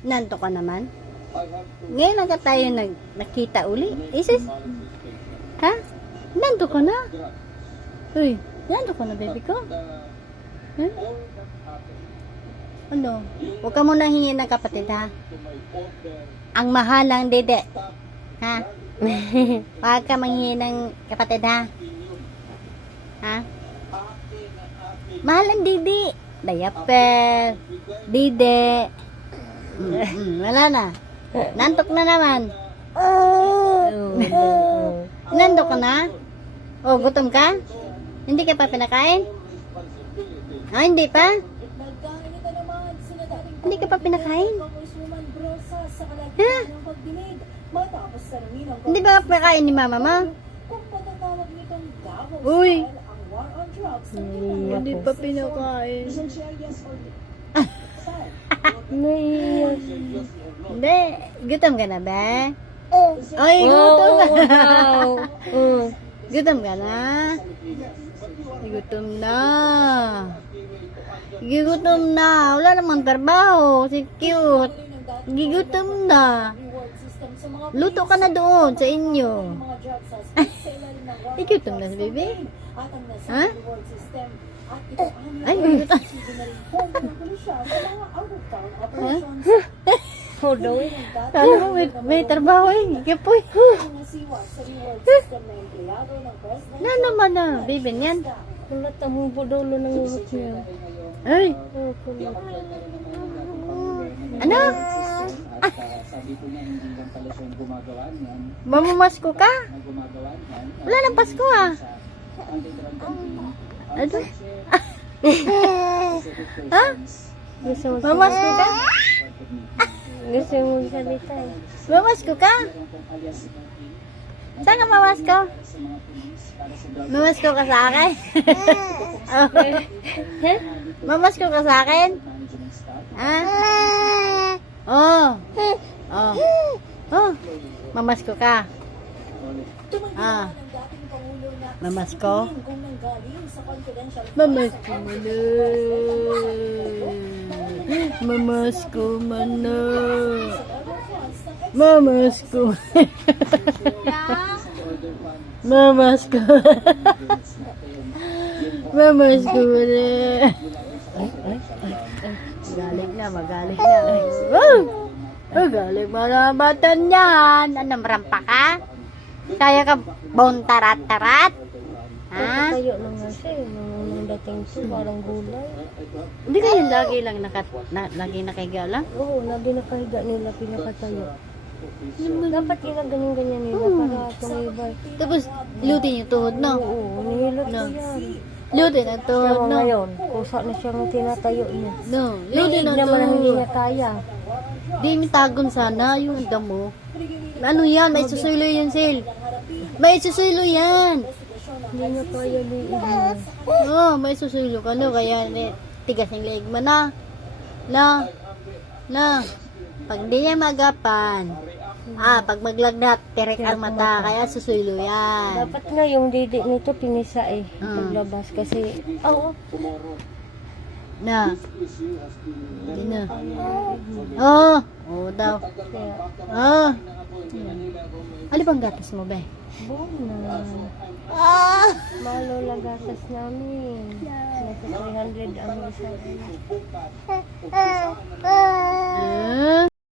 Nanto ka naman? Ngayon lang ka tayo nakita uli. Isis? Ha? Nanto ka na? Uy, nanto ka na, baby ko? Huh? Ano? Huwag ka muna hingin ng kapatid, ha? Ang mahal ng dede. Ha? Huwag ka manghingi ng kapatid, ha? Ha? Mahal ang dede. Diaper. Dede. Wala na. Nantok na naman. Nantok ka na? Oh, gutom ka? Hindi ka pa pinakain? Ah, hindi pa? Hindi ka pa pinakain? Ha? Hindi ba pinakain ni mama mo? Uy! Hindi pa pinakain. Hindi. Gutom ka na ba? Ay, gutom ka na. Gutom ka na? Gutom na. Gigutom na. Wala namang trabaho. Si cute. Gigutom na. Luto ka na doon sa inyo. Gigutom na si baby? Ha? Ay, gigutom. Ha? Ano mo, may trabaho eh. Kipoy. Na naman na, baby niyan. Kulat ang budolo ng ulat niya. Ay. Ano? Sabi ko na hindi lang pala siya yung gumagawa niyan. Mamamasko ka? Gumagawa niyan. Wala nang Pasko ah. Ano? Ha? Gusto mo Mamasko ka? Gusto mo salita eh. Mamasko ka? Saan ka mamasko? Mamasko ka sa akin? Mamasko ka sa akin? Ha? Oh. Oh. Oh. Mamasko ka? Ah. Mamasko? Mamasko mo na. Mamasko mo na. Mamasko. Mamasko. Mamasko mo na. Magaling na, magaling na. Magaling mo na batan yan. Anong rampa ka? Kaya ka bontarat-tarat? Ha? Tayo lang nga siya eh. Nung dating ito, parang gulay. Hindi kayo lagi lang lagi nakahiga lang? Oo, lagi nakahiga nila, pinakatayo. Dapat ganyan-ganyan nila para tumibay. Tapos, lutin yung tuhod, no? Oo, nihilot No. ko yan. Lutin ang Siya tuhod, no? ngayon, kusa na siyang tinatayo niya. No, lutin Liig ang naman ang hindi tuhod. niya kaya. Di mitagon sana yung damo. Ano yan? May susulo yun, Sil. May susulo yan. Hindi niya kaya liig niya. Oh, may susulo ka, no? Kaya tigas yung leeg mo na. Na. Pag di niya magapan, pag maglagnat, tirik ang mata, kaya susulo yan. Dapat nga yung didi nito pinisa eh. Paglabas kasi, oo. Na. Hindi na. Oh. Oo daw. Kaya, Oh. Ano bang gatas mo, be? buwan na. Malo lang gasas namin. Nasa 300 ang isa.